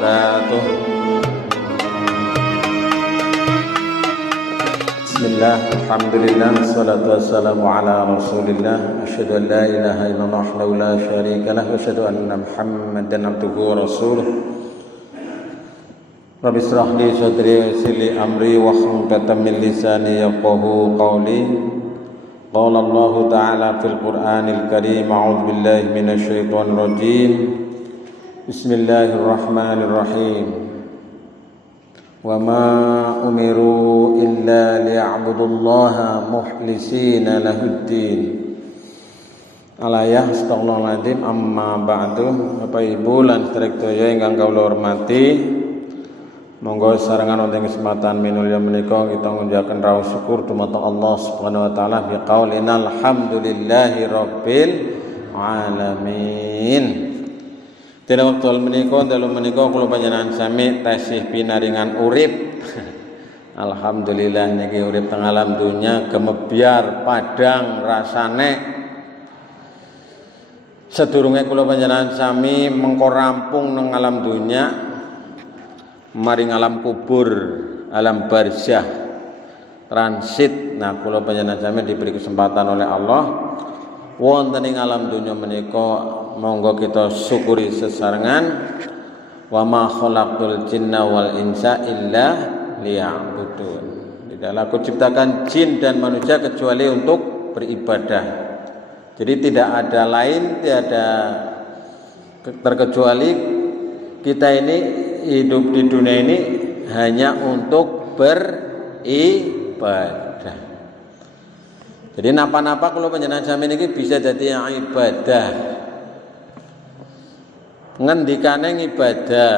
wabarakatuh. Bismillah, alhamdulillah, wassalatu wassalamu ala rasulillah. Asyhadu an la ilaha illallah wahdahu la syarika lah, wa asyhadu anna Muhammadan abduhu wa rasuluh. Rabbi israh li sadri wa yassir li amri wahlul 'uqdatam min lisani yafqahu qawli. Qala Allah Ta'ala fil Qur'anil Karim, a'udzu billahi minasy syaithanir rajim. Bismillahirrahmanirrahim. Wa ma umiru illa liya'budullaha mukhlisina lahuddin. Alayah astagfirullahaladzim, amma ba'du. Bapak Ibu lan sedherek sedaya ingkang kawula hormati, monggo sarengan wonten kesempatan minulya menika kita ngunjakaken rawuh syukur dumateng Allah Subhanahu wa taala bi qaulina alhamdulillahi rabbil alamin. Dina wektu menika dalu menika kula panjenengan sami tasih pinaringan urip. Alhamdulillah niki urip teng alam dunya gemebyar padang rasane. Sedurunge kula panjenengan sami mengko rampung nang alam dunya, maring alam kubur, alam barzah, transit. Nah, kula panjenengan sami diberi kesempatan oleh Allah wonten ing alam dunya menika, monggo kita syukuri sesarengan. Wa ma khalaqtul jinna wal insa illa liya'budun. Tidaklah aku ciptakan jin dan manusia kecuali untuk beribadah. Jadi tidak ada lain, tiada terkecuali kita ini hidup di dunia ini hanya untuk beribadah. Jadi napa-napa kalau panjenengan sami niki bisa jadi yang ibadah. Ngendikane ngibadah,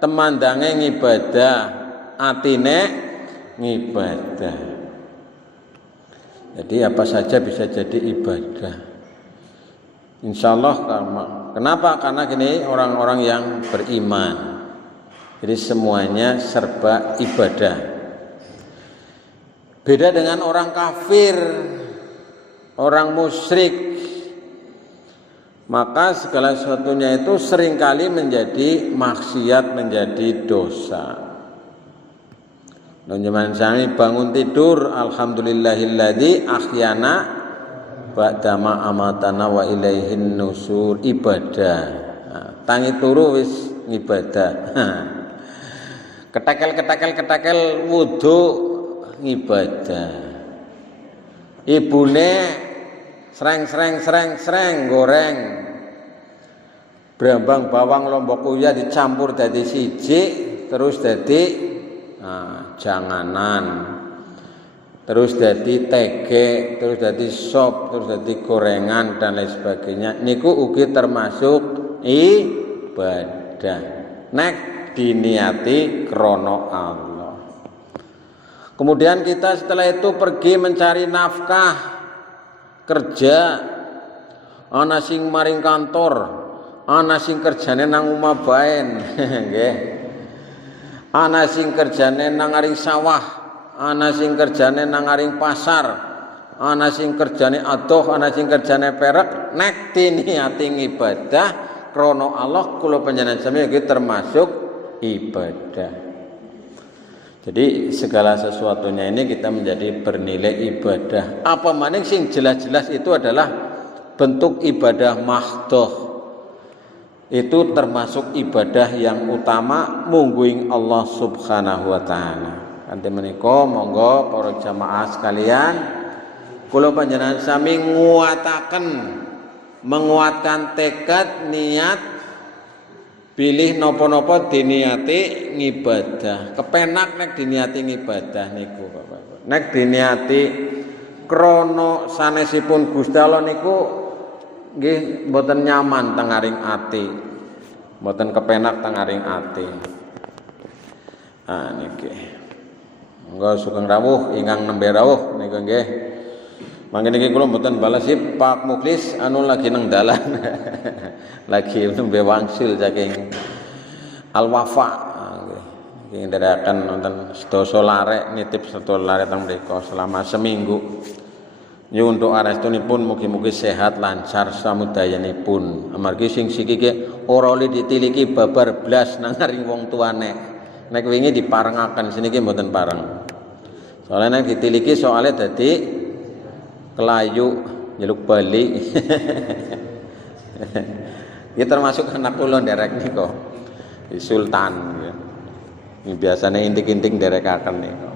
temandange ngibadah, atine ngibadah. Jadi apa saja bisa jadi ibadah. Insyaallah. Kenapa? Karena gini, orang-orang yang beriman. Jadi semuanya serba ibadah. Beda dengan orang kafir, orang musyrik. Maka segala sesuatunya itu seringkali menjadi maksiat, menjadi dosa. Nonjaman sami bangun tidur, alhamdulillahilladzi ahyana ba'dama amatana wa ilaihin nusur, ibadah. Nah, tangi turu wis ibadah. Ketekel wudu ngibadah. Ibune sreng goreng brambang bawang lombok uyah dicampur dadi siji, terus dadi janganan, terus dadi tege, terus dadi sop, terus dadi gorengan dan lain sebagainya. Niku ugi termasuk ibadah nek diniati krono Allah. Kemudian kita setelah itu pergi mencari nafkah, kerja, ana sing maring kantor, ana sing kerjane nang omah baen, nggih. Ana sing kerjane nang aring sawah, ana sing kerjane nang aring pasar, ana sing kerjane adoh, ana sing kerjane perek. Nek diniati ibadah krana Allah, kula panjenengan sami iki termasuk ibadah. Jadi segala sesuatunya ini kita menjadi bernilai ibadah. Apa maning sing jelas-jelas itu adalah bentuk ibadah mahdhoh. Itu termasuk ibadah yang utama mungguing Allah Subhanahu wa taala. Kanthi menika monggo para jamaah sekalian, kula panjenengan sami menguatkan tekad niat pilih napa-napa diniati ngibadah. Kepenak nek diniati ngibadah niku Bapak. Nek diniati krana sanesipun Gusti Allah niku nggih mboten nyaman teng aring ati. Mboten kepenak teng aring ati. Niki. Monggo sugeng rawuh ingkang nembe rawuh niku nggih. Mangke niki kula mboten balas Pak Muklis anu lagi nang dalan. Lagi nembe wangsul saking Al-Wafa. Nggih ndherekaken wonten sedasa larek nitip sedasa larek teng mriku selama seminggu. Nyuwun doa restunipun mugi-mugi sehat lancar samudayanipun. Amargi sing sikike ora oleh ditiliki babar blas nang ngaring wong tuane. Nek wingi diparengaken seniki mboten pareng. Soalnya nek ditiliki soalnya dadi kelayu nyeluk bali. Iki termasuk anak kula nderek nika. Sultan ya. Ini biasanya intik-intik nderekaken nika.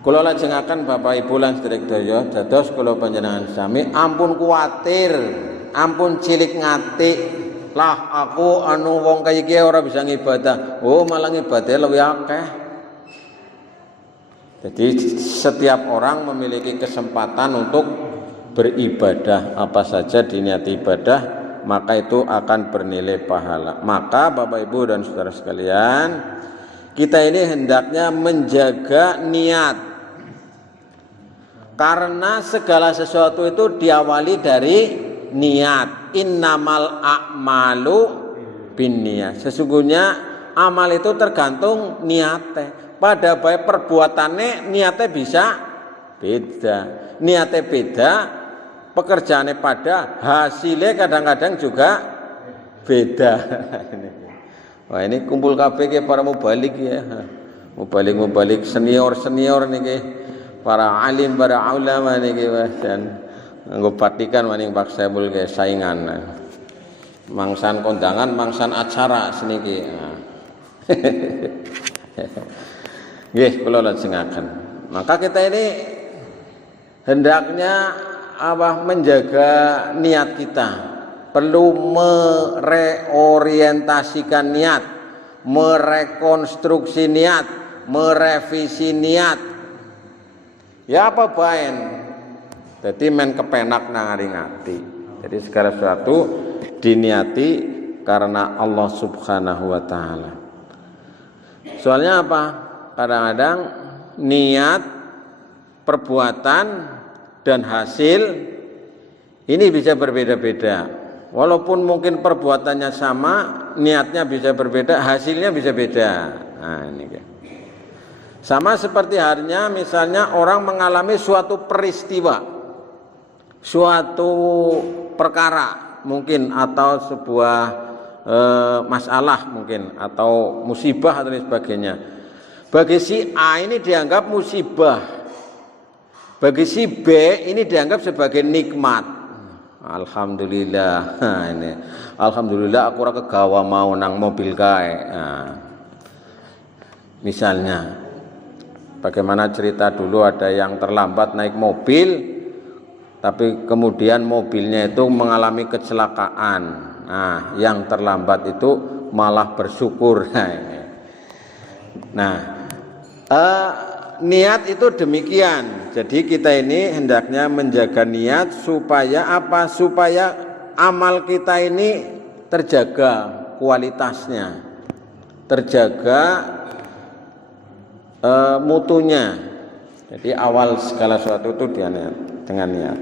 Kula lajengaken Bapak Ibu lan sedherek sedaya dados kula panjenengan sami ampun kuwatir, ampun cilik ngati. Lah aku anu wong kaya iki ora bisa ngibadah. Oh, malah ngibadah luwih akeh. Jadi setiap orang memiliki kesempatan untuk beribadah, apa saja diniati ibadah, maka itu akan bernilai pahala. Maka Bapak Ibu dan saudara sekalian, kita ini hendaknya menjaga niat. Karena segala sesuatu itu diawali dari niat. Innamal a'malu binniyat. Sesungguhnya amal itu tergantung niatnya. Pada baik perbuatannya niatnya bisa beda. Niatnya beda, pekerjaannya pada, hasilnya kadang-kadang juga beda. Wah, ini kumpul KPK para mubalik ya. Mubalik senior niki. Para alim, para ulama niki dan nggo patikan maning Pak Saibul ke saingan. Mangsan kondangan, mangsan acara seniki. Nggih, kula lajengaken. Maka kita ini hendaknya menjaga niat kita. Perlu mereorientasikan niat, merekonstruksi niat, merevisi niat. Ya apa baen, jadi men kepenak nangaring ati. Jadi segala sesuatu diniati karena Allah Subhanahu wa taala. Soalnya apa? Kadang-kadang niat, perbuatan dan hasil ini bisa berbeda-beda. Walaupun mungkin perbuatannya sama, niatnya bisa berbeda, hasilnya bisa beda. Nah, ini kan. Sama seperti halnya misalnya orang mengalami suatu peristiwa, suatu perkara mungkin atau sebuah masalah mungkin atau musibah atau sebagainya. Bagi si A ini dianggap musibah, bagi si B ini dianggap sebagai nikmat. Alhamdulillah, ini alhamdulillah aku ora kegawa mau nang mobil kae. Nah, misalnya bagaimana cerita dulu ada yang terlambat naik mobil, tapi kemudian mobilnya itu mengalami kecelakaan. Nah, yang terlambat itu malah bersyukur. Nah, niat itu demikian. Jadi kita ini hendaknya menjaga niat supaya apa? Supaya amal kita ini terjaga kualitasnya, terjaga mutunya. Jadi awal segala sesuatu itu dengan niat.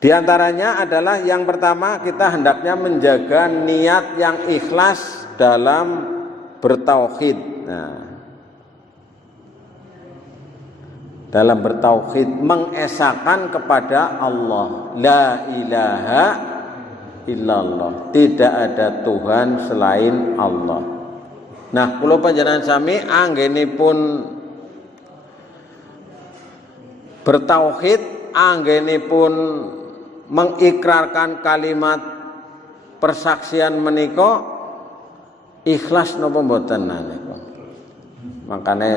Di antaranya adalah yang pertama kita hendaknya menjaga niat yang ikhlas dalam bertauhid. Nah, dalam bertauhid mengesahkan kepada Allah, la ilaha illallah, tidak ada Tuhan selain Allah. Nah, kula panjenengan sami anggenipun bertauhid, anggenipun mengikrarkan kalimat persaksian menika ikhlas napa mboten nalika. Makanya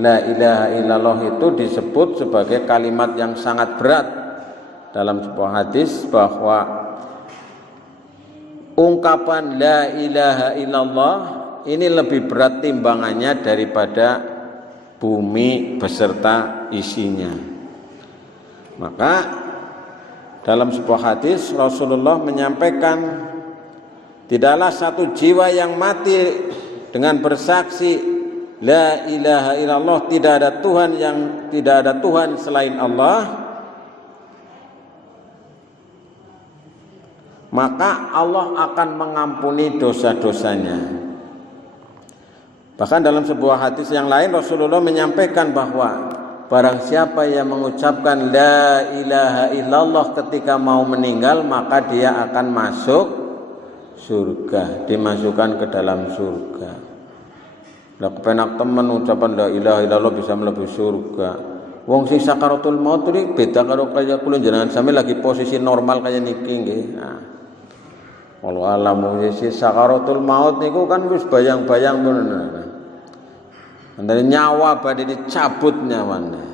la ilaha illallah itu disebut sebagai kalimat yang sangat berat dalam sebuah hadis bahwa ungkapan la ilaha illallah ini lebih berat timbangannya daripada bumi beserta isinya. Maka dalam sebuah hadis Rasulullah menyampaikan tidaklah satu jiwa yang mati dengan bersaksi la ilaha illallah, tidak ada Tuhan selain Allah, maka Allah akan mengampuni dosa-dosanya. Bahkan dalam sebuah hadis yang lain Rasulullah menyampaikan bahwa barang siapa yang mengucapkan la ilaha illallah ketika mau meninggal, maka dia akan masuk surga, dimasukkan ke dalam surga. Lah kepenak temen ucapan la ilaha illallah bisa mlebu surga. Wong sing sakaratul maut iki beda karo kaya kula jenengan sami lagi posisi normal kaya niki nggih. Nah. Walau alam sing sakaratul maut niku kan wis bayang-bayang tenan. Antara nyawa badhe dicabut nyawane.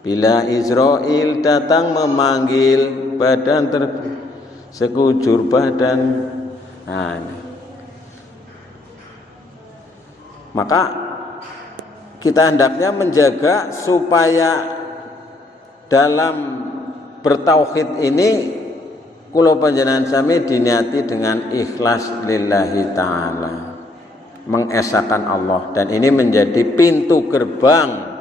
Bila Israil datang memanggil badan sekujur badan. Nah, ini. Maka kita hendaknya menjaga supaya dalam bertauhid ini kula panjenengan sami diniati dengan ikhlas lillahi ta'ala, mengesahkan Allah, dan ini menjadi pintu gerbang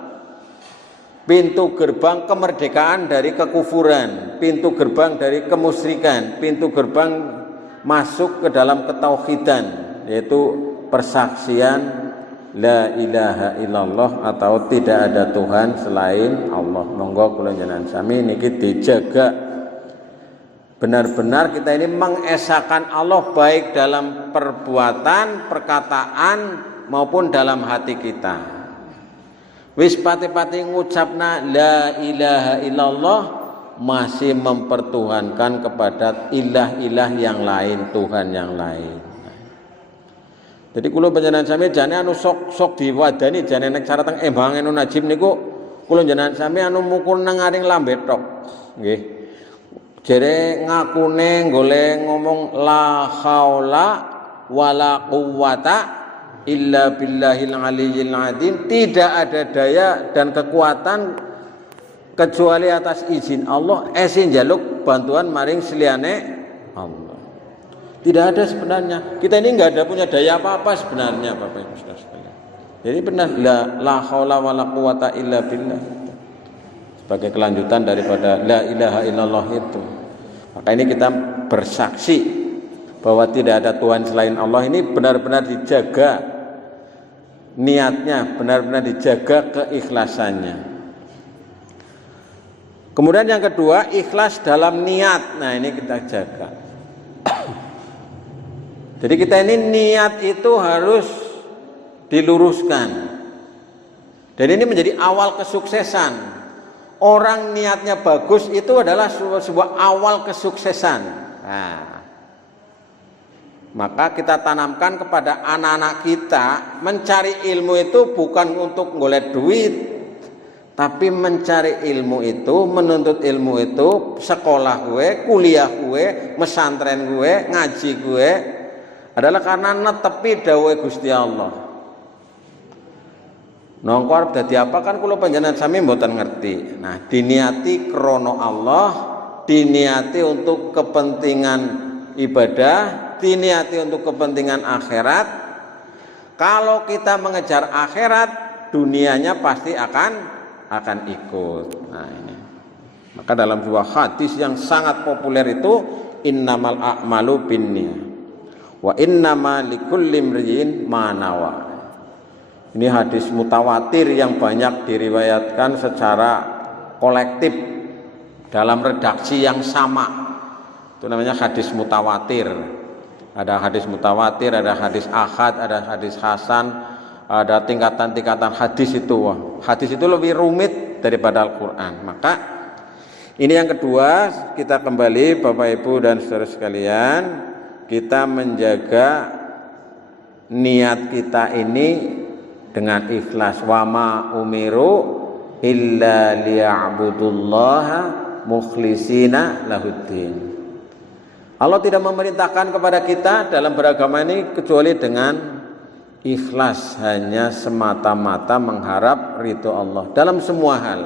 kemerdekaan dari kekufuran, pintu gerbang dari kemusyrikan, pintu gerbang masuk ke dalam ketauhidan, yaitu persaksian la ilaha illallah atau tidak ada Tuhan selain Allah. Monggo kula jenengan sami niki dijaga benar-benar kita ini mengesahkan Allah baik dalam perbuatan, perkataan maupun dalam hati kita. Wis pati-pati ngucapna la ilaha illallah masih mempertuhankan kepada ilah-ilah yang lain, Tuhan yang lain. Jadi kula panjenengan sami jane anu sok diwadani jane nek cara teng embang anu najib niku kula panjenengan sami anu mukul nang aring lambe tok nggih. Jere ngakune golek ngomong la haula wala quwata illa billahil aliyyil azim, tidak ada daya dan kekuatan kecuali atas izin Allah, esin jaluk bantuan maring seliyane Allah. Tidak ada sebenarnya. Kita ini enggak ada punya daya apa-apa sebenarnya, Bapak Ibu Saudara sekalian. Jadi benar la haula wala quwata illa billah. Sebagai kelanjutan daripada la ilaha illallah itu. Maka ini kita bersaksi bahwa tidak ada Tuhan selain Allah, ini benar-benar dijaga niatnya, benar-benar dijaga keikhlasannya. Kemudian yang kedua, ikhlas dalam niat. Nah, ini kita jaga. Jadi kita ini niat itu harus diluruskan. Dan ini menjadi awal kesuksesan. Orang niatnya bagus itu adalah sebuah awal kesuksesan. Nah, maka kita tanamkan kepada anak-anak kita, mencari ilmu itu bukan untuk golek duit, tapi mencari ilmu itu, menuntut ilmu itu, sekolah gue, kuliah gue, mesantren gue, ngaji gue, adalah karena netepi dawuh Gusti Allah. Nongko arep dadi apa kan kula panjenengan sami mboten ngerti. Nah, diniati krono Allah, diniati untuk kepentingan ibadah, diniati untuk kepentingan akhirat. Kalau kita mengejar akhirat, dunianya pasti akan ikut. Nah, ini. Maka dalam sebuah hadis yang sangat populer itu innamal a'malu binniyat wa innama likulli imri'in ma nawa. Ini hadis mutawatir yang banyak diriwayatkan secara kolektif dalam redaksi yang sama. Itu namanya hadis mutawatir. Ada hadis mutawatir, ada hadis ahad, ada hadis hasan, ada tingkatan-tingkatan hadis itu. Hadis itu lebih rumit daripada Al-Quran. Maka ini yang kedua, kita kembali Bapak Ibu dan saudara sekalian, kita menjaga niat kita ini dengan ikhlas. Wa ma umiru illa liya'budullaha mukhlisina lahuddin. Allah tidak memerintahkan kepada kita dalam beragama ini kecuali dengan ikhlas, hanya semata-mata mengharap ridho Allah dalam semua hal.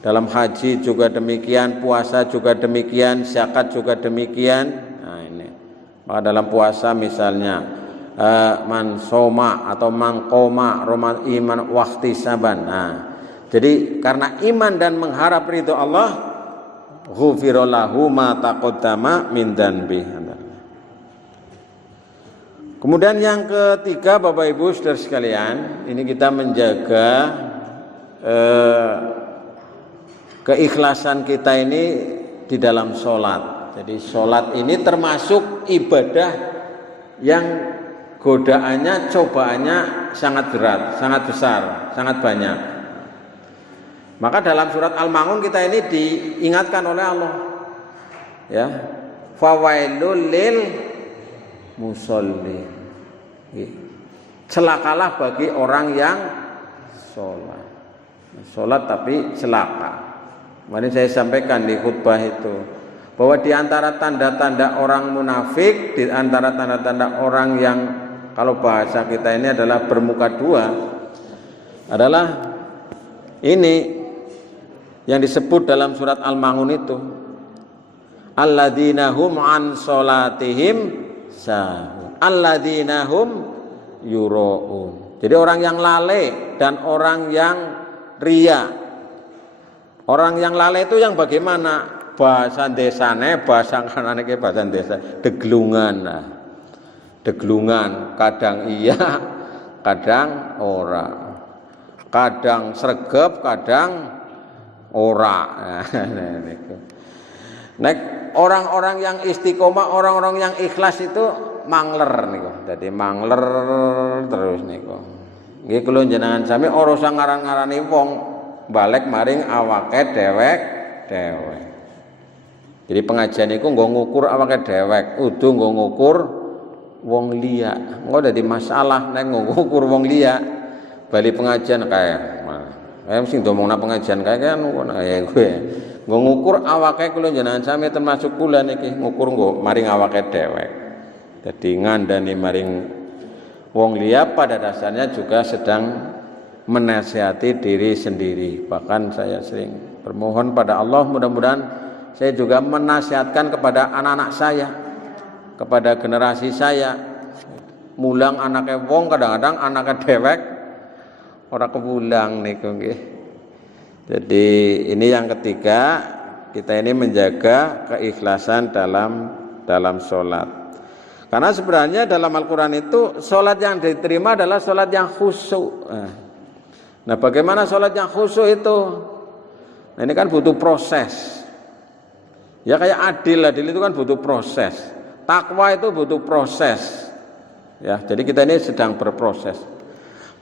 Dalam haji juga demikian, puasa juga demikian, zakat juga demikian. Nah, ini. Maka dalam puasa misalnya man soma atau man qoma roman iman wakti saban. Nah, jadi karena iman dan mengharap ridho Allah, ghufira lahu ma taqaddama min dzanbi. Kemudian yang ketiga Bapak Ibu Saudara sekalian, ini kita menjaga keikhlasan kita ini di dalam sholat. Jadi sholat ini termasuk ibadah yang godaannya, cobaannya sangat berat, sangat besar, sangat banyak. Maka dalam surat Al-Ma'un kita ini diingatkan oleh Allah, ya, fawailul lil musallin, celakalah bagi orang yang sholat tapi celaka. Kemarin saya sampaikan di khutbah itu bahwa di antara tanda-tanda orang munafik, di antara tanda-tanda orang yang kalau bahasa kita ini adalah bermuka dua, adalah ini yang disebut dalam surat Al-Ma'un itu, alladzina hum an sholatihim sahun, alladzina hum yura'un. Jadi orang yang lalai dan orang yang ria. Orang yang lalai itu yang bagaimana? Bahasa desane, bahasa kanane ke bahasa desa, deglungan. Nah, deglungan, kadang iya, kadang ora. Kadang sregep, kadang ora. Nek orang-orang yang istiqomah, orang-orang yang ikhlas itu mangler niku. Dadi mangler terus niku. Nggih kula jenengan sami ora usah ngaran-ngarani wong balik maring awake dewek. Jadi pengajian iku nggo ngukur awake dewek, kudu nggo ngukur wong liya. Engko dadi masalah nek nggo ngukur wong liya. Bali pengajian kae. Sing domongna pengajian kae kan ngono ya kowe. Nggo ngukur awake kula jenengan sami termasuk kula niki ngukur nggo maring awake dewek. Dadi ngandani maring wong liya pada dasarnya juga sedang menasihati diri sendiri. Bahkan saya sering bermohon pada Allah, mudah-mudahan saya juga menasihatkan kepada anak-anak saya, kepada generasi saya. Mulang anaknya wong, kadang-kadang anaknya dewek ora kepulang niku nggih. Jadi ini yang ketiga, kita ini menjaga keikhlasan dalam sholat. Karena sebenarnya dalam Al-Quran itu sholat yang diterima adalah sholat yang khusyuk. Nah, bagaimana sholat yang khusyuk itu? Nah, ini kan butuh proses. Ya kayak adil itu kan butuh proses. Takwa itu butuh proses. Ya, jadi kita ini sedang berproses.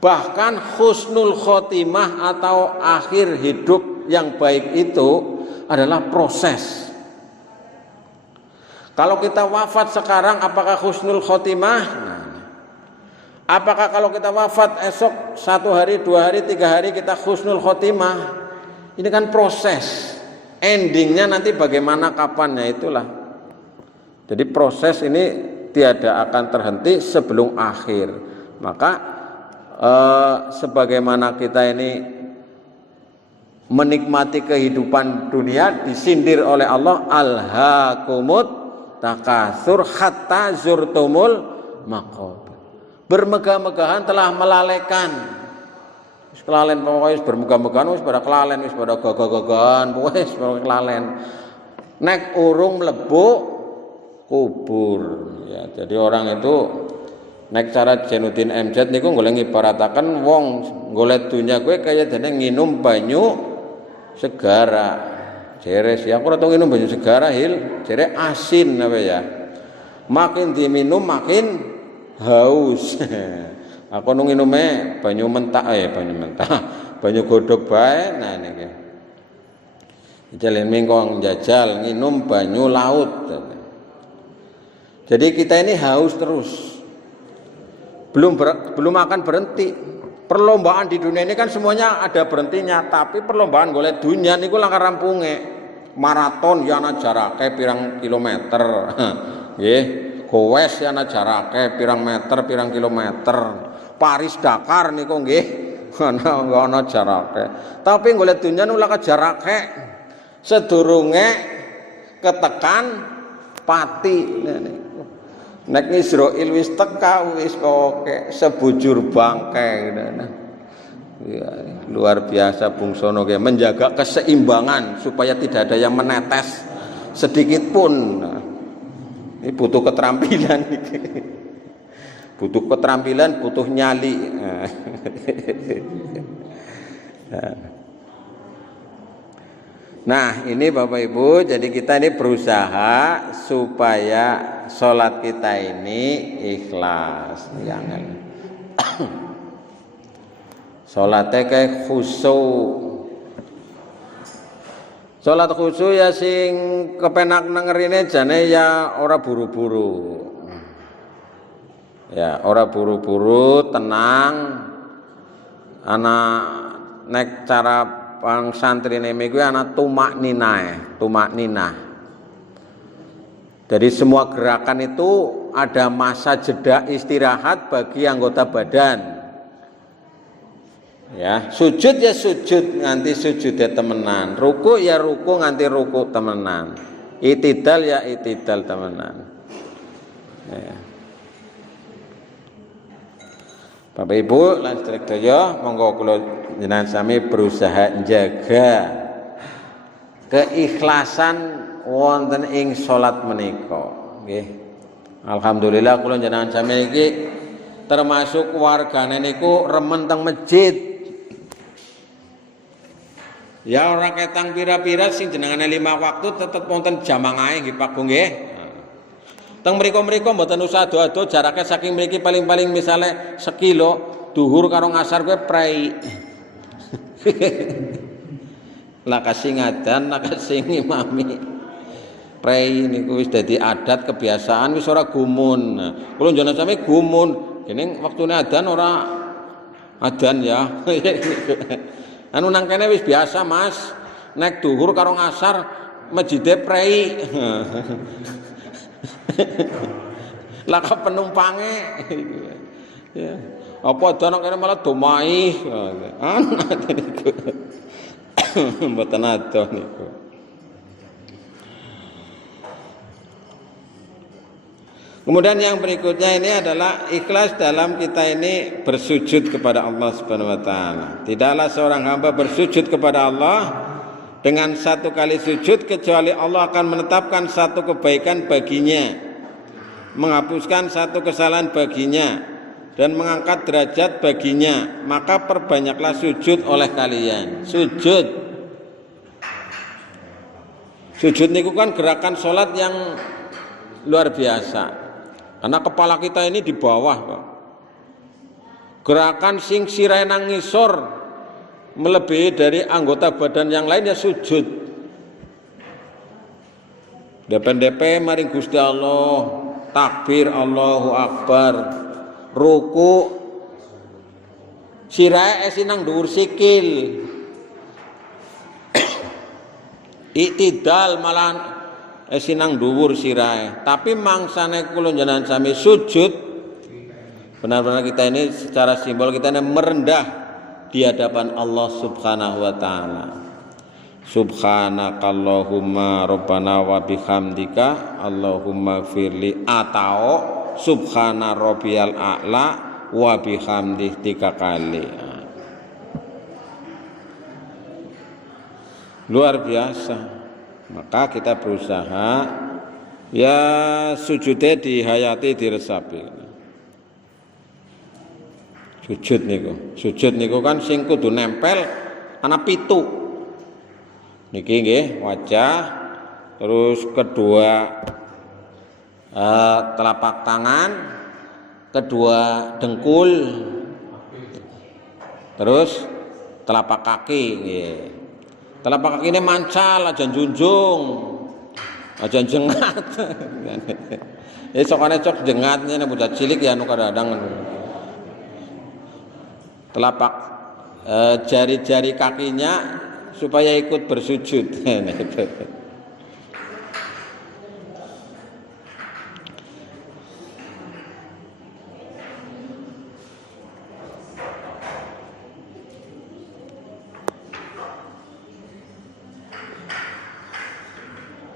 Bahkan husnul khotimah atau akhir hidup yang baik itu adalah proses. Kalau kita wafat sekarang, apakah husnul khotimah? Nah, apakah kalau kita wafat esok 1 hari, 2 hari, 3 hari kita husnul khotimah? Ini kan proses. Endingnya nanti bagaimana, kapannya itulah. Jadi proses ini tiada akan terhenti sebelum akhir. Maka sebagaimana kita ini menikmati kehidupan dunia disindir oleh Allah, alhaakumut takatsur hatta zurtumul maqabir. Bermegah-megahan telah melalaikan. Wis kelalen pokoke bermegah-megahan wis pada kelalen, wis pada gagah-gagahan, wis pada kelalen. Nek urung mlebu kubur. Ya, jadi orang itu nek cara Jainuddin MZ niku golek ngibarataken wong golek dunya kowe kaya dene nginum banyu segara. Jere sih aku ora tau nginum banyu segara hil, jere asin apa ya. Makin diminum makin haus. Aku nu nginume banyu mentah, banyu godhog bae. Nah niki. Jalen mingkong jajal nginum banyu laut. Jadi kita ini haus terus. Belum akan berhenti. Perlombaan di dunia ini kan semuanya ada berhentinya, tapi perlombaan golek dunia niku langkah rampunge. Maraton ya ana jarake pirang kilometer. Nggih, gowes ya ana jarake pirang meter, pirang kilometer. Paris Dakar niku nggih ana jarake. Tapi golek dunia niku langkah jarake. Sedurunge ketekan pati niku. Nek Israil wis teka wis pokoke sebujur bangkai. Ya, luar biasa Bung Sono menjaga keseimbangan supaya tidak ada yang menetes sedikit pun. Ini butuh keterampilan. Butuh keterampilan, butuh nyali. Nah, ini Bapak Ibu, jadi kita ini berusaha supaya sholat kita ini ikhlas, jangan sholatnya kayak khusyuk. Sholat khusyuk ya sing kepenak dengerine jane ya ora buru-buru. Ya, ora buru-buru, tenang. Anak nek cara pang santri neme kuwi ana tumak ninah. Jadi semua gerakan itu ada masa jeda istirahat bagi anggota badan. Ya, sujud ya sujud nganti sujudnya temenan, ruku ya ruku nganti ruku temenan, itidal ya itidal temenan. Ya. Bapak Ibu lan sedaya monggo kula jenengan sami berusaha jaga keikhlasan wonten ing salat menika nggih. Alhamdulillah kula jenengan sami iki termasuk wargane niku remen teng masjid. Ya ora ketang pira-pira sing jenengane 5 waktu tetep wonten jamangahe nggih Pak Bu nggih. Teng mriko-mriko mboten usah ado-ado jaraknya saking mriki paling-paling misale sekilo duhur karo ngasar kowe prei. Lah kasih ngadan, lah kasih ngimami. Prei niku wis dadi adat kebiasaan wis ora gumun. Kula njenengan sami gumun. Kene waktune adan ora adan ya. Anu nang kene wis biasa Mas. Nek duhur karo ngasar masjide prei. Lah penumpange ya. Apa ana kene malah domai. Ana niku. Mboten adoh niku. Kemudian yang berikutnya ini adalah ikhlas dalam kita ini bersujud kepada Allah Subhanahu wa taala. Tidaklah seorang hamba bersujud kepada Allah dengan satu kali sujud kecuali Allah akan menetapkan satu kebaikan baginya, menghapuskan satu kesalahan baginya, dan mengangkat derajat baginya. Maka perbanyaklah sujud oleh kalian. Sujud niku kan gerakan sholat yang luar biasa. Karena kepala kita ini di bawah, Pak. Gerakan sing sirahe nang ngisor melebihi dari anggota badan yang lain ya sujud. DP maring Gusti Allah, takbir Allahu Akbar, ruku sirahe nang dhuwur sikil. Iktidal malah sinang dhuwur sirahe. Tapi mangsane kula njenengan sami sujud, benar-benar kita ini secara simbol kita ini merendah di hadapan Allah Subhanahu wa taala. Subhanakallahumma rabbana wa bihamdika Allahumma firli atau subhana rabbiyal a'la wa bihamdih 3 kali. Luar biasa. Maka kita berusaha ya sujudnya dihayati, diresapi. Sujud niku kan sing kudu nempel ana 7. Niki nggih wajah, terus kedua telapak tangan, kedua dengkul, terus telapak kaki nggih. Telapak kaki ini mancal, aja junjung, aja jengat. Sokane cok jengatnya nek bocah cilik ya anu kadang-kadang. Telapak jari-jari kakinya supaya ikut bersujud.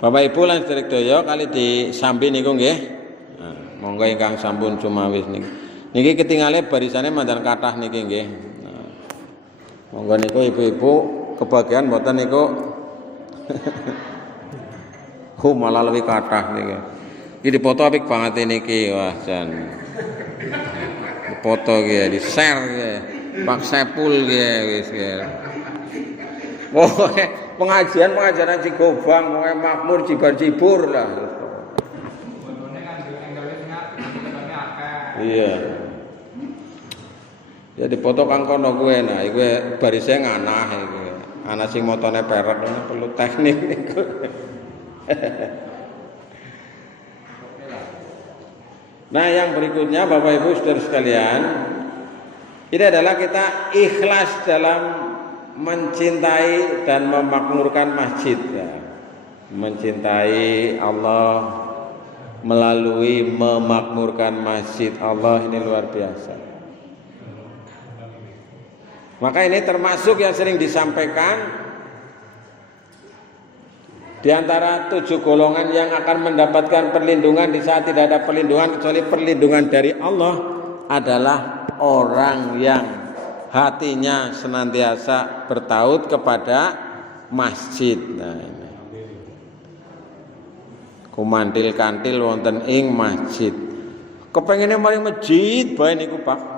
Bapak Ibu lan sedaya kali disambi niku nggih. Nah, monggo ingkang sampun cumawis niki. Niki ketingale barisane mandan kathah niki nggih. Nah, monggo niku ibu-ibu kebagian mboten niku. Malah lebih kathah niki. Iki dipoto apik banget niki wah jan. Dipoto iki di-share nggih. Pak Sepul wis ya. Pokoke pengajian Cigobang pokoke makmur jibar-jibur lah. Iya. Ya dipoto kang kono kuwe nah iku barise nganah iku. Ana sing motone perek perlu teknik niku. Nah, yang berikutnya Bapak Ibu Saudara sekalian, ini adalah kita ikhlas dalam mencintai dan memakmurkan masjid ya. Mencintai Allah melalui memakmurkan masjid Allah ini luar biasa. Maka ini termasuk yang sering disampaikan di antara 7 golongan yang akan mendapatkan perlindungan di saat tidak ada perlindungan kecuali perlindungan dari Allah adalah orang yang hatinya senantiasa bertaut kepada masjid. Nah, ini. Kumandil kantil wonten ing masjid. Kepengine maring masjid bae niku Pak.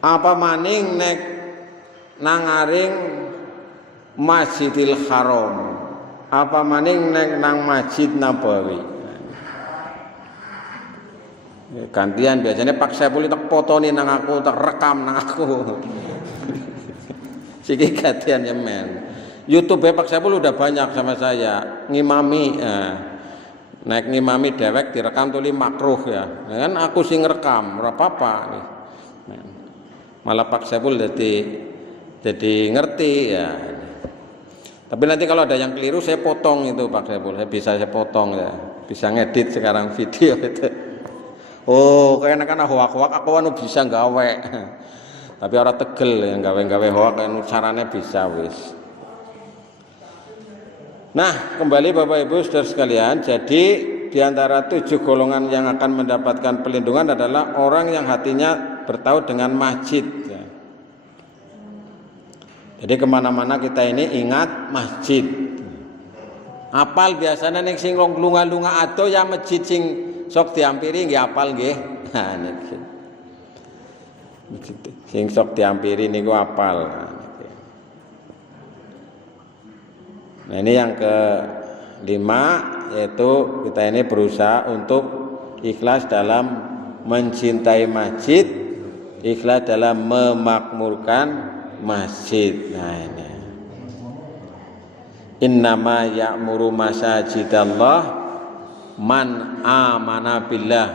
Apa maning nek nangaring Masjidil Haram, apa maning nek nang Masjid Nabawi. Gantian biasanya Pak Saipul tak potoni nang aku, tak rekam nang aku. Siki gantian yemen. YouTube Pak Saipul udah banyak sama saya ngimami. Naik ngimami dewek direkam tuli makruh ya. Kan aku sing ngerekam, ora apa-apa nih. Malah Pak Saipul jadi ngerti ya. Tapi nanti kalau ada yang keliru saya potong itu Pak Saipul. Saya potong ya. Bisa ngedit sekarang video itu. Oh, kayak anak-anak hoak-hoak aku anu bisa gawe. Tapi orang tegel yang gawe-gawe hoak anu caranya bisa wis. Nah, kembali Bapak Ibu Saudara sekalian, jadi di antara 7 golongan yang akan mendapatkan perlindungan adalah orang yang hatinya bertaut dengan masjid ya. Jadi kemana-mana kita ini ingat masjid. Apal biasanya ning sing lunga-lunga ado ya masjid sing sok diampiri nggih apal nggih. Nah niki. Sing sok diampiri niku apal. Nah ini yang ke-5 yaitu kita ini berusaha untuk ikhlas dalam mencintai masjid, ikhlas dalam memakmurkan masjid. Nah ini. Innama ya'muru masajidallah man amana billah.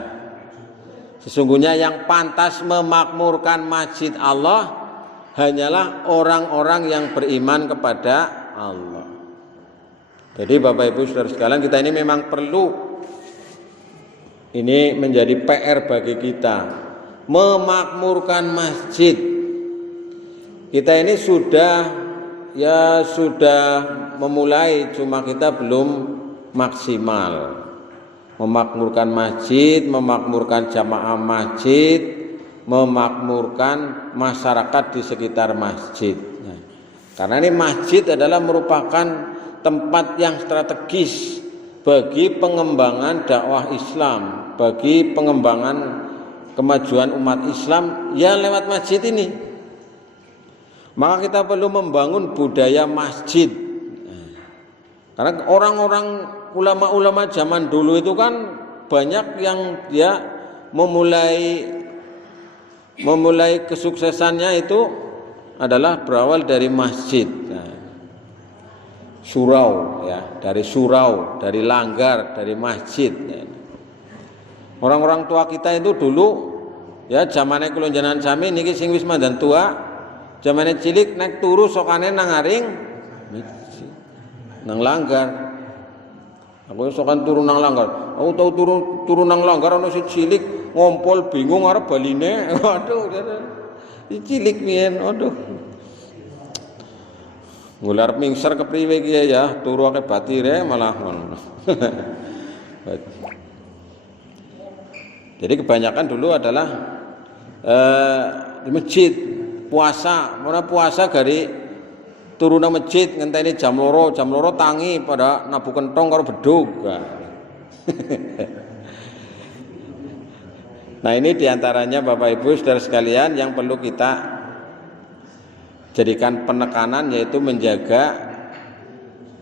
Sesungguhnya yang pantas memakmurkan masjid Allah hanyalah orang-orang yang beriman kepada Allah. Jadi Bapak Ibu Saudara sekalian, kita ini memang perlu, ini menjadi PR bagi kita, memakmurkan masjid. Kita ini sudah memulai, cuma kita belum maksimal. Memakmurkan masjid, memakmurkan jamaah masjid, memakmurkan masyarakat di sekitar masjid. Nah, karena ini masjid adalah merupakan tempat yang strategis bagi pengembangan dakwah Islam, bagi pengembangan kemajuan umat Islam ya lewat masjid ini. Maka kita perlu membangun budaya masjid. Karena orang-orang ulama-ulama zaman dulu itu kan banyak yang dia memulai kesuksesannya itu adalah berawal dari masjid. Surau ya, dari surau, dari langgar, dari masjid. Orang-orang tua kita itu dulu ya zamane kula njenengan sami niki sing wis mandan tua, zamane cilik naik turu sokane nang aring nang langgar. Aku sokan turu nang langgar. Aku tau turu nang langgar ana sing cilik ngompol bingung arep baline. Waduh, cilik piyen, aduh. Ngular mingser kepriwe ki ya, turu akeh batire malah ngono. Jadi kebanyakan dulu adalah di masjid puasa, mana puasa gari turu nang masjid ngenteni jam loro tangi pada nabu kentong karo bedug. Nah, ini diantaranya Bapak Ibu saudara sekalian yang perlu kita jadikan penekanan, yaitu menjaga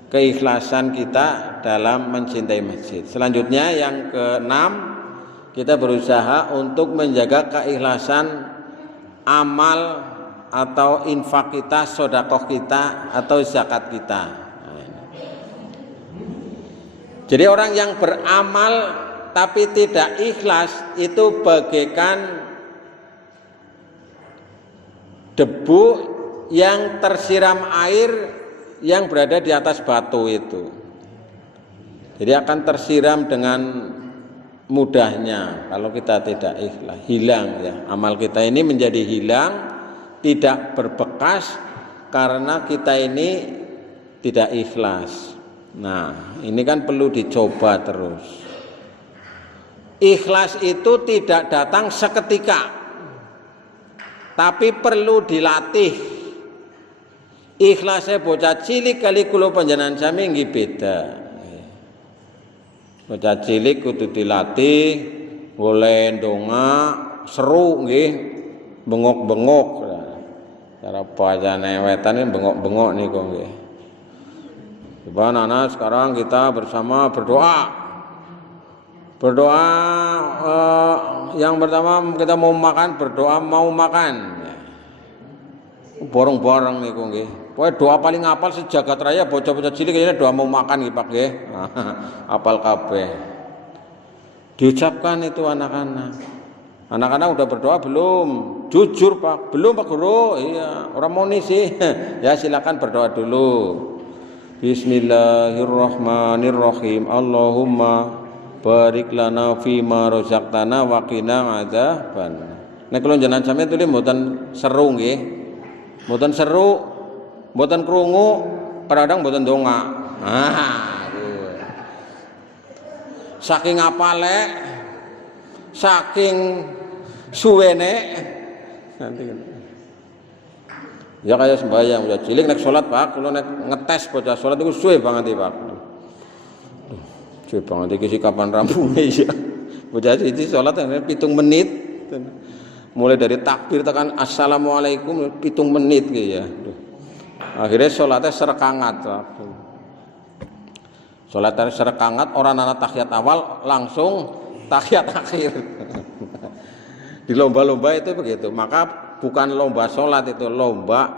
keikhlasan kita dalam mencintai masjid. Selanjutnya yang keenam, kita berusaha untuk menjaga keikhlasan amal atau infak kita, sedekah kita atau zakat kita. Jadi orang yang beramal tapi tidak ikhlas itu bagaikan debu yang tersiram air yang berada di atas batu itu. Jadi akan tersiram dengan mudahnya kalau kita tidak ikhlas, hilang ya. Amal kita ini menjadi hilang, tidak berbekas karena kita ini tidak ikhlas. Nah, ini kan perlu dicoba terus. Ikhlas itu tidak datang seketika, tapi perlu dilatih. Ikhlasnya bocah cilik kali kula panjenengan sami nggih beda. Bocah cilik kudu dilatih, golek ndonga, seru nggih, bengok-bengok. Cara bacane wetan ini bengok-bengok niku nggih. Coba anak sekarang kita bersama berdoa. Berdoa yang pertama kita mau makan, berdoa mau makan. Borong-borong niku nggih. Pokoke doa paling apal sejagat raya bocah-bocah cilik kayaknya doa mau makan nggih Pak nggih. Apal kabeh. Diucapkan itu anak-anak. Anak-anak udah berdoa belum? Jujur Pak, belum Pak Guru. Iya, orang mau nih sih. Ya silakan berdoa dulu. Bismillahirrahmanirrahim. Allahumma barik lana fima razaqtana wa qina adzaban. Nek kula jenengan sampeyan tulis mboten seru nggih. Mboten seru, mboten krungu, kadang-kadang mboten donga. Saking apale, saking suwene nanti kan. Ya kayak sembahyang udah cilik nek salat Pak, kula nek ngetes bocah salat itu suwe banget Pak. Suwe banget iki kapan rampunge ya. Bocah iki salat 7 menit. Mulai dari takbir tekan assalamualaikum 7 menit gitu ya. Akhirnya salatnya serekangat. Salatnya serekangat, orang anak tahiyat awal langsung tahiyat akhir. Di lomba-lomba itu begitu. Maka bukan lomba sholat, itu lomba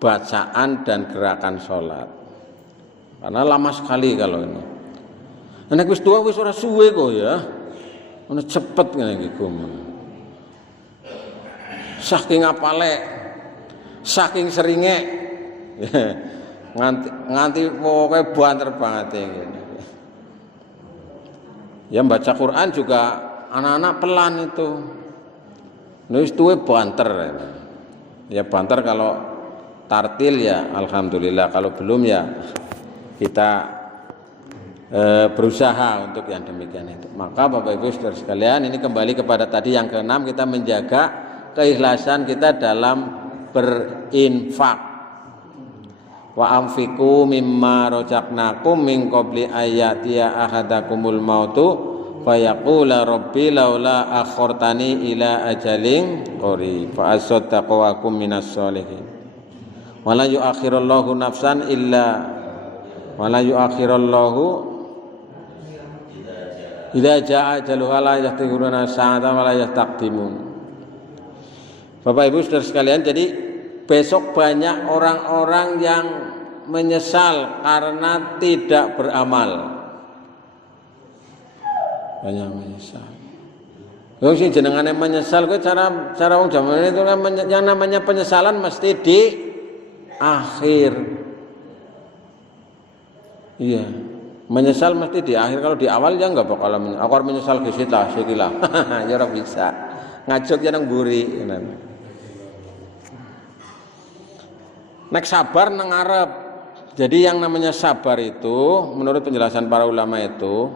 bacaan dan gerakan sholat. Karena lama sekali kalau ini. Nek wis tua wis ora suwe kok ya. Ono cepet ngene iki saking apale, saking seringe, nganti pokoknya banter banget ngene. Ya baca Quran juga anak-anak pelan itu. Nulis tuwe banter. Ya banter kalau tartil ya alhamdulillah, kalau belum ya kita berusaha untuk yang demikian itu. Maka Bapak Ibu Saudara sekalian, ini kembali kepada tadi yang keenam, kita menjaga keikhlasan kita dalam berinfak. Wa anfiqu mimma razaqnakum min qabli ayatiya ahadakumul mautu fayaqula rabbi laula akhartani ila ajalin qarib fa asaddaqu wa akum minas sholihin. Wala yuakhirullahu nafsan illa wala yuakhirullahu idza jaa ajaluha la yastakhiruna sa'atan wa la yastaqdimun. Bapak Ibu Saudara sekalian, jadi besok banyak orang-orang yang menyesal karena tidak beramal. Banyak menyesal. Wong sing jenengane menyesal kuwi cara wong zaman itu kan yang namanya penyesalan mesti di akhir. Iya. Menyesal mesti di akhir, kalau di awal ya enggak bakal menyesal. Aku menyesal ke sita sekilah. Ya ora bisa. Ngajut ya nang mburi. Nek sabar nang ngarep. Jadi yang namanya sabar itu menurut penjelasan para ulama itu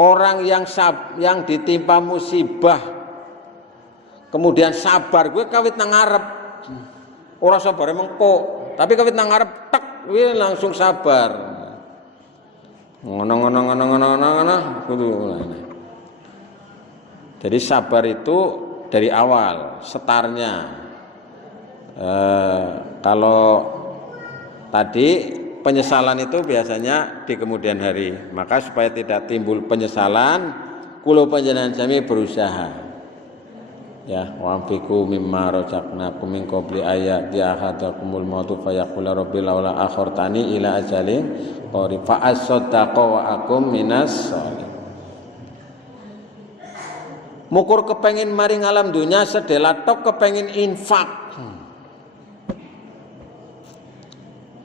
orang yang ditimpa musibah kemudian sabar, gue kawit nang ngarep. Ora sabare mengko, tapi kawit nang ngarep tek kuwi langsung sabar. Ngono kudu. Jadi sabar itu dari awal, setarnya. Kalau tadi penyesalan itu biasanya di kemudian hari. Maka supaya tidak timbul penyesalan, kulo panjenengan sami berusaha. Ya, wa anfiqu mimma razaqnakum min qabli ayati ahadakumul mautu fayaqula rabbi laula akhartani ila ajalin qarib fa asaddaqa wa akum minas sholihin. Mukur kepengin maring alam dunya sedela tok kepengin infak.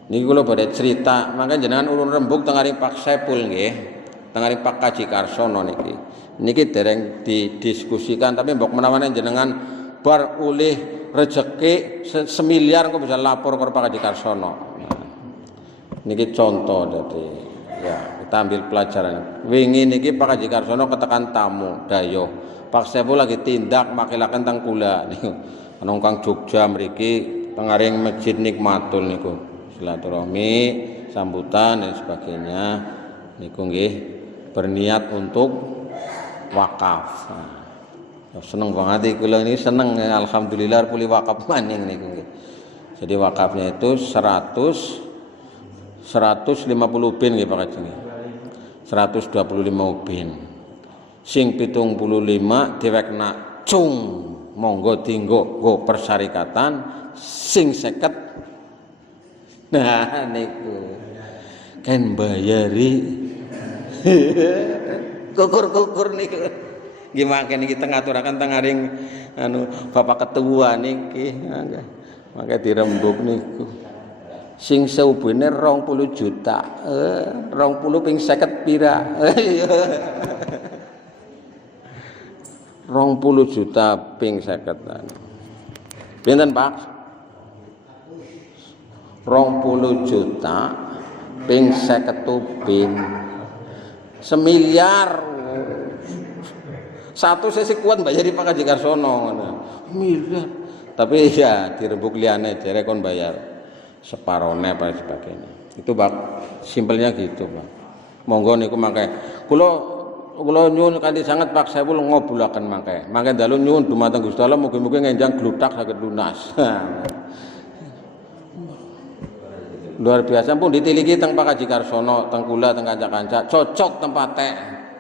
Niki kula badhe cerita, mangke jenengan urun rembug teng aring Pak Saipul nggih, teng aring Pak Kaji Karsono niki. Niki dereng didiskusikan tapi mbok menawa jenengan bar ulih rezeki semiliar kok bisa lapor ke Pak Kaji Karsono. Nah, niki contoh dadi ya kita ambil pelajaran. Wingi niki Pak Kaji Karsono ketekan tamu dayo. Pak Saipul lagi tindak makilaken teng kula niku. Nongkang Jogja mriki teng aring Masjid Nikmatul niku. Silaturahmi, sambutan dan sebagainya niku nggih berniat untuk wakaf. Nah, seneng banget kula ini seneng alhamdulillah pulih wakaf maning niku nggih. Jadi wakafnya itu 150 bin nggih Pak Kaji. 125 bin. Sing 75 diwekna cung monggo dinggo nggo persyarikatan sing 50. Nah niku kan bayari kukur niku. Nggih mangke niki teng aturaken teng aring Bapak Ketua niki. Mangke dirembug niku. Sing seubene 20 juta. 20 ping 50 pira? 20 juta ping 50. Pinten, Pak? 20 juta ping 50 bin. Semiliar. Satu sesi kuat bayar di Pak Kaji Karsono. Miliar. Tapi ya dirembuk liyane jere kon bayar separone apa sebagainya. Itu Pak, simpelnya gitu, Pak. Monggo niku mangke. Kula nyuwun kanthi sanget Pak Saipul ngobulaken mangke. Mangke dalu nyuwun dumateng Gusti Allah mugi-mugi ngenjang glutak saged lunas. Luar biasa pun ditiliki teng Pak Kaji Karsono, teng kula teng kanca-kanca, cocok tempate.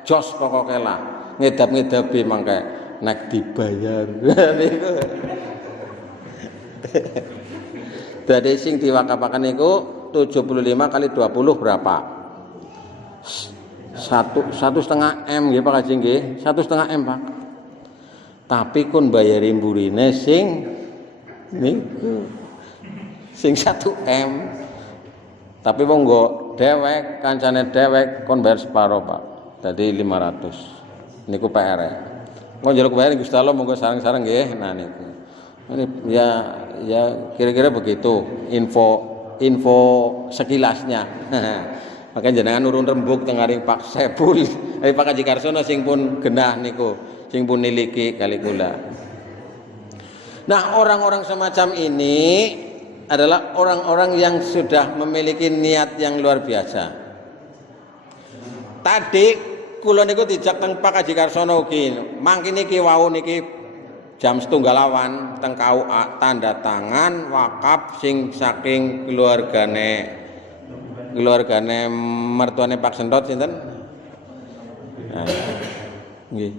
Jos pokoke lah. Ngedap-ngedapi mangke nek dibayar. Dadi sing diwakafaken niku 75 kali 20 berapa? 1,5 M nggih Pak Kaji nggih, 1,5 M Pak. Tapi kun bayari mburine sing niku sing 1 M. Tapi wong nggo dewek, kancane dewek kon bayar separo Pak. Dadi 500. Niku PR. Mau njaluk bayar Gusti Allah monggo sareng-sareng nggih. Nah niku. Ini ya kira-kira begitu info sekilasnya. Makanya jenengan urun rembug teng aring Pak Saipul, Pak Kaji Karsono sing pun genah niku, sing pun niliki kali kula. Nah, orang-orang semacam ini adalah orang-orang yang sudah memiliki niat yang luar biasa. Tadi kula niku dijak teng Pak Kaji Karsono ugi, mangke niki wau niki jam 1:30 teng KUA tanda tangan wakaf sing saking keluargane mertuane Pak Sentot sinten? Nah, nggih.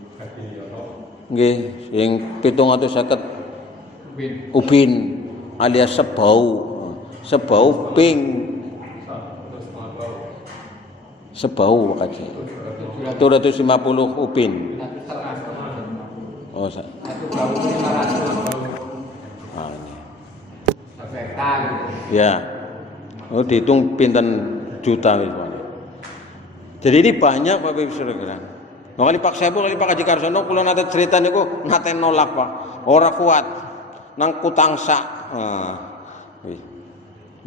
Nggih, sing 750 ubin alias sebau ping sebau kaji. 750 ubin. Oh, ya. Oh, dihitung pinten juta misalnya. Jadi ini banyak Bapak Ibu Saudara. Makanya Pak Saipul kali Pak Kaji Karsono kula nate cerita niku nate nolak Pak. Ora kuat nang kutangsa.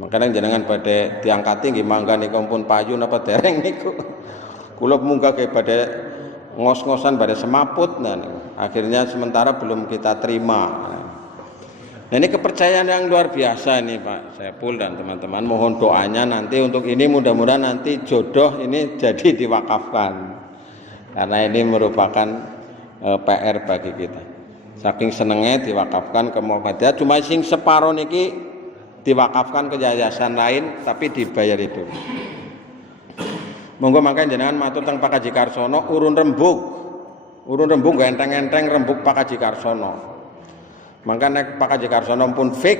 Makanya jenengan badhe diangkati nggih mangga niku pun payu napa dereng niku. Kula munggah ge badhe ngos-ngosan badhe semaput nah niku. Akhirnya sementara belum kita terima. Nah, ini kepercayaan yang luar biasa ini Pak Saipul dan teman-teman. Mohon doanya nanti untuk ini mudah-mudahan nanti jodoh ini jadi diwakafkan. Karena ini merupakan PR bagi kita. Saking senengnya diwakafkan ke Muhammadiyah, cuma sing separo niki diwakafkan ke yayasan lain tapi dibayar itu. Monggo mangke jenengan matur teng Pak Haji Karsono urun rembug gak enteng-enteng rembug Pak Haji Karsono. Mangka nek Pak Haji Karsono pun fik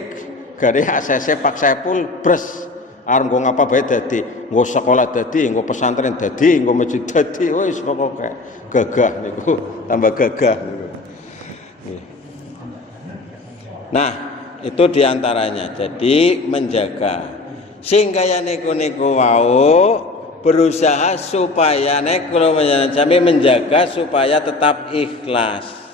gare ACC Pak Saipul bres arep nggo ngapa bae dadi, nggo sekolah dadi, nggo pesantren dadi, nggo masjid dadi, wis pokoke gagah niku, tambah gagah niku. Nah, itu diantaranya. Jadi menjaga sehingga ya niku wau berusaha supaya nek kula sampai menjaga supaya tetap ikhlas.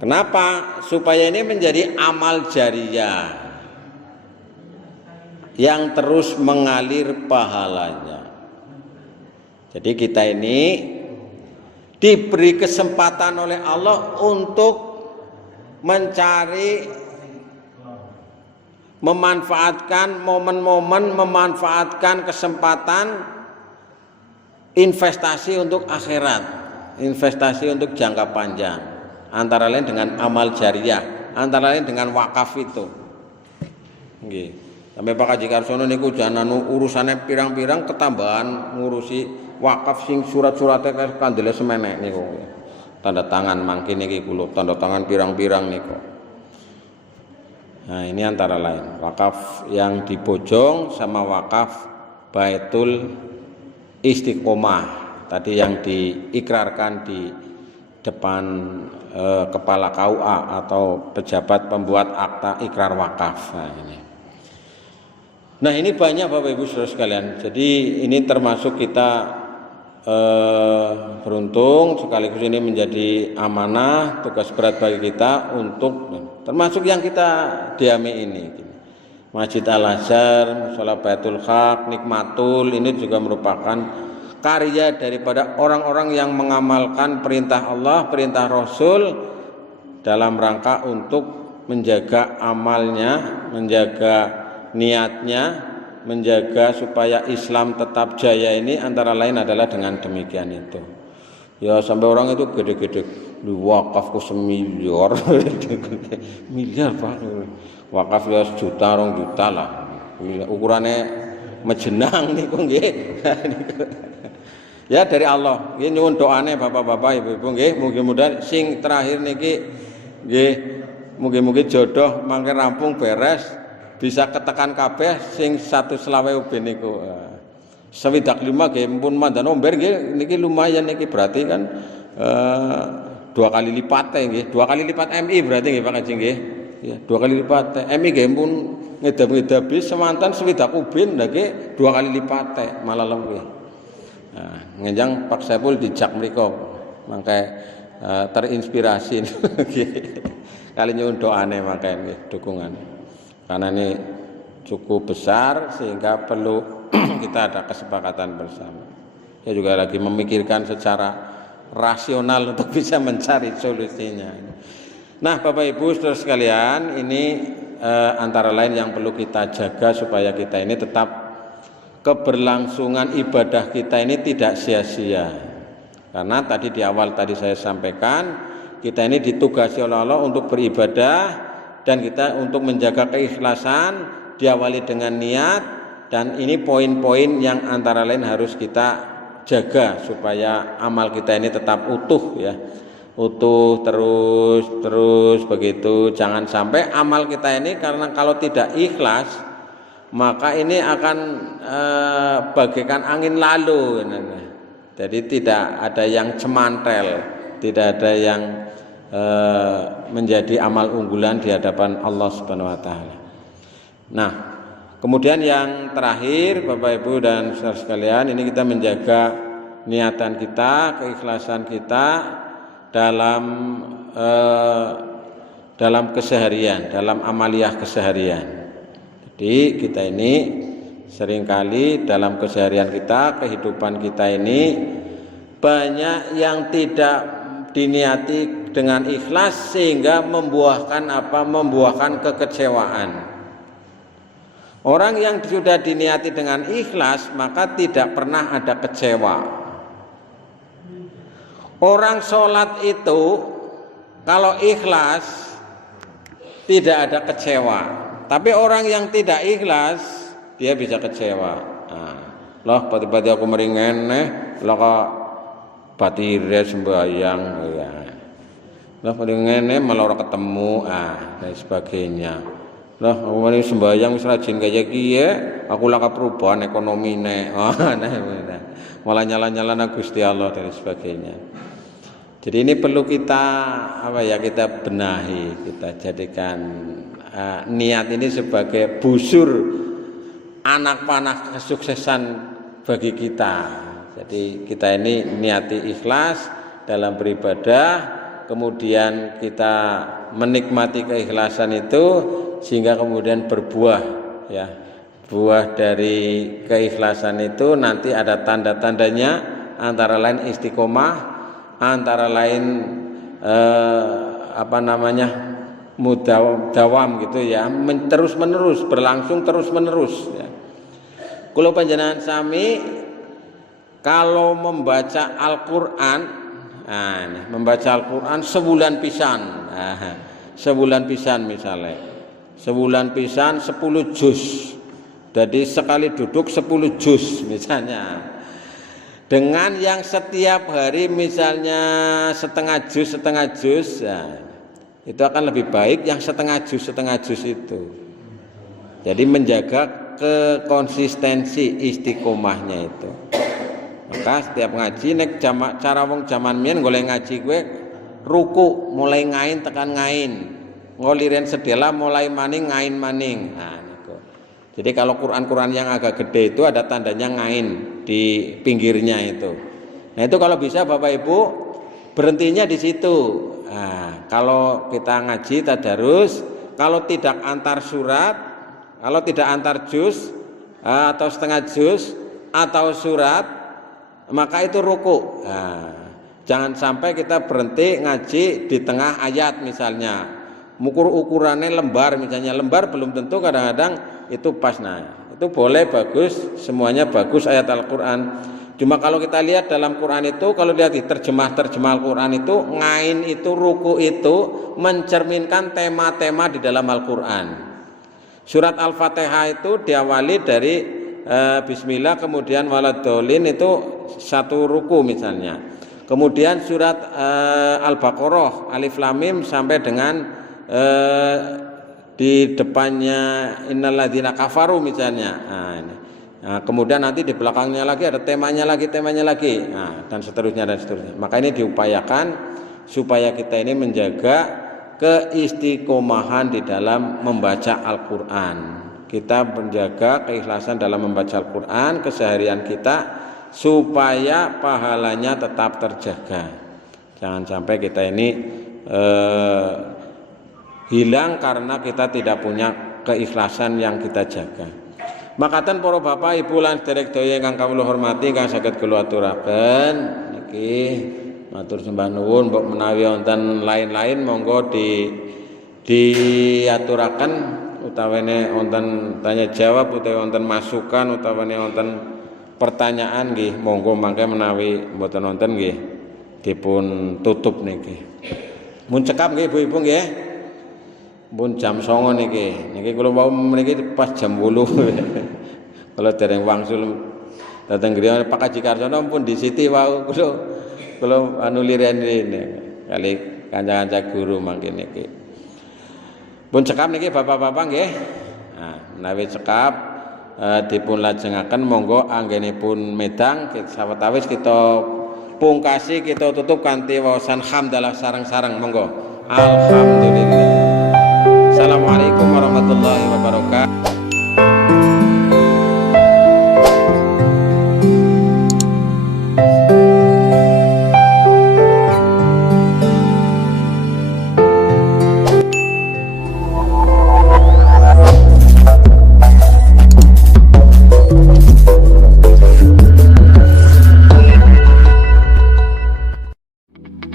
Kenapa? Supaya ini menjadi amal jariyah yang terus mengalir pahalanya. Jadi kita ini diberi kesempatan oleh Allah untuk mencari, memanfaatkan momen-momen, memanfaatkan kesempatan investasi untuk akhirat, investasi untuk jangka panjang, antara lain dengan amal jariyah, antara lain dengan wakaf itu. Nggih. Sampai Pak Haji Karsono niku jangan urusannya pirang-pirang ketambahan ngurusi wakaf sing surat-suratnya kandele semenek niku. Tanda tangan mangkin niki kula, tanda tangan pirang-pirang niku. Nah, ini antara lain wakaf yang di Bojong sama wakaf Baitul Istiqomah tadi yang diikrarkan di depan kepala KUA atau pejabat pembuat akta ikrar wakaf. Nah ini banyak Bapak Ibu Saudara sekalian. Jadi ini termasuk kita beruntung sekaligus ini menjadi amanah, tugas berat bagi kita untuk termasuk yang kita diami ini. Masjid Al-Azhar, Mushola Baitul Haq, Nikmatul ini juga merupakan karya daripada orang-orang yang mengamalkan perintah Allah, perintah Rasul dalam rangka untuk menjaga amalnya, menjaga niatnya, menjaga supaya Islam tetap jaya ini antara lain adalah dengan demikian itu. Ya sampai orang itu gede-gede wakaf ku semiliar miliar Pak. Wakaf ya sejuta, 2 juta lah. Ukurannya mejenang niku nggih. Ya dari Allah. Nggih nyuwun doane Bapak-bapak, Ibu-ibu nggih, mugi-mudahan sing terakhir niki nggih mugi-mugi jodoh mangke rampung beres. Bisa ketekan kabeh sing 125 uben niku. 25 nggih pun mandan omber nggih niki lumayan niki berarti kan 2 kali lipat nggih. 2 kali lipat MI berarti nggih Pak Haji nggih. Ya, 2 kali lipat MI nggih pun ngedab-ngedabi semantan 20 uben nggih 2 kali lipat malah nggih. Nah, ngenjang Pak Saipul dijak mriku mangke terinspirasi nggih. Kali nyuwun doane mangke nggih dukungan. Karena ini cukup besar sehingga perlu kita ada kesepakatan bersama. Saya juga lagi memikirkan secara rasional untuk bisa mencari solusinya. Nah Bapak Ibu saudara sekalian, ini antara lain yang perlu kita jaga supaya kita ini tetap keberlangsungan ibadah kita ini tidak sia-sia. Karena tadi di awal tadi saya sampaikan, kita ini ditugasi oleh Allah untuk beribadah dan kita untuk menjaga keikhlasan diawali dengan niat, dan ini poin-poin yang antara lain harus kita jaga supaya amal kita ini tetap utuh ya, utuh terus begitu. Jangan sampai amal kita ini karena kalau tidak ikhlas maka ini akan bagaikan angin lalu. Jadi tidak ada yang cemantel, tidak ada yang menjadi amal unggulan di hadapan Allah Subhanahu wa taala. Nah, kemudian yang terakhir Bapak Ibu dan saudara sekalian, ini kita menjaga niatan kita, keikhlasan kita dalam keseharian, dalam amaliyah keseharian. Jadi kita ini seringkali dalam keseharian kita, kehidupan kita ini banyak yang tidak diniati dengan ikhlas sehingga membuahkan membuahkan kekecewaan. Orang yang sudah diniati dengan ikhlas maka tidak pernah ada kecewa. Orang sholat itu kalau ikhlas tidak ada kecewa, tapi orang yang tidak ikhlas dia bisa kecewa. Loh pati-pati aku meringen loh kok batire sembahyang ya. Loh meringen malah ora ketemu dan sebagainya. Loh aku mari sembahyang wis rajin kaya kiye, aku laka perubahan ekonomine. Malah nyala-nyalana Gusti Allah dan sebagainya. Jadi ini perlu kita kita benahi, kita jadikan niat ini sebagai busur anak panah kesuksesan bagi kita. Jadi kita ini niati ikhlas dalam beribadah, kemudian kita menikmati keikhlasan itu sehingga kemudian berbuah ya. Buah dari keikhlasan itu nanti ada tanda-tandanya, antara lain istiqomah, antara lain mudawam gitu ya, terus menerus, berlangsung terus menerus ya. Kula panjenengan sami kalau membaca Al-Qur'an, membaca Al-Qur'an sebulan pisan. Sebulan pisan misalnya. Sebulan pisan 10 juz. Jadi sekali duduk 10 juz misalnya. Dengan yang setiap hari misalnya setengah juz itu akan lebih baik yang setengah juz itu. Jadi menjaga kekonsistensi istiqomahnya itu. Maka setiap ngaji nek cara wong jaman mien golek ngaji gue ruku mulai ngain tekan ngain, ngoliren sedela mulai maning ngain maning. Niku. Jadi kalau Quran yang agak gede itu ada tandanya ngain di pinggirnya itu. Nah itu kalau bisa Bapak Ibu berhentinya di situ. Kalau kita ngaji tadarus, kalau tidak antar surat, kalau tidak antar juz atau setengah juz atau surat, maka itu ruku. Jangan sampai kita berhenti ngaji di tengah ayat misalnya. Ukurannya lembar misalnya, lembar belum tentu kadang-kadang itu pas. Itu boleh, bagus, semuanya bagus ayat Al-Qur'an. Cuma kalau kita lihat dalam Quran itu, kalau lihat di terjemah Al-Quran itu, ngain itu, ruku itu mencerminkan tema-tema di dalam Al-Quran. Surat Al-Fatihah itu diawali dari Bismillah, kemudian waladolin itu satu ruku misalnya. Kemudian surat Al-Baqarah, Alif Lam Mim sampai dengan di depannya innalladzina kafaru misalnya. Kemudian nanti di belakangnya lagi ada temanya lagi, dan seterusnya. Maka ini diupayakan supaya kita ini menjaga keistiqomahan di dalam membaca Al-Quran. Kita menjaga keikhlasan dalam membaca Al-Quran keseharian kita supaya pahalanya tetap terjaga. Jangan sampai kita ini hilang karena kita tidak punya keikhlasan yang kita jaga. Makaten para bapak ibu lan sederek daya ingkang kawula hormati ingkang saged kula aturaken niki matur sembah nuwun, mbok menawi wonten lain-lain monggo diaturaken utawene wonten tanya jawab utawa wonten masukan utawane wonten pertanyaan nggih monggo mangke menawi mboten wonten nggih dipun tutup niki. Mun cekap nggih ibu-ibu nggih. Pun jam 09.00 niki kula wau mriki pas jam 8. Kalau dereng wangsul dateng griya Pak Haji Karsono pun di siti wau kula anu liren kali kanca-kanca guru mangke niki. Pun cekap niki bapak-bapak nggih. Menawi cekap dipun lajengaken monggo anggenipun medang sawetawis kita pungkasi kita tutup kanthi waosan hamdalah sareng-sareng monggo. Alhamdulillah. Assalamualaikum warahmatullahi wabarakatuh.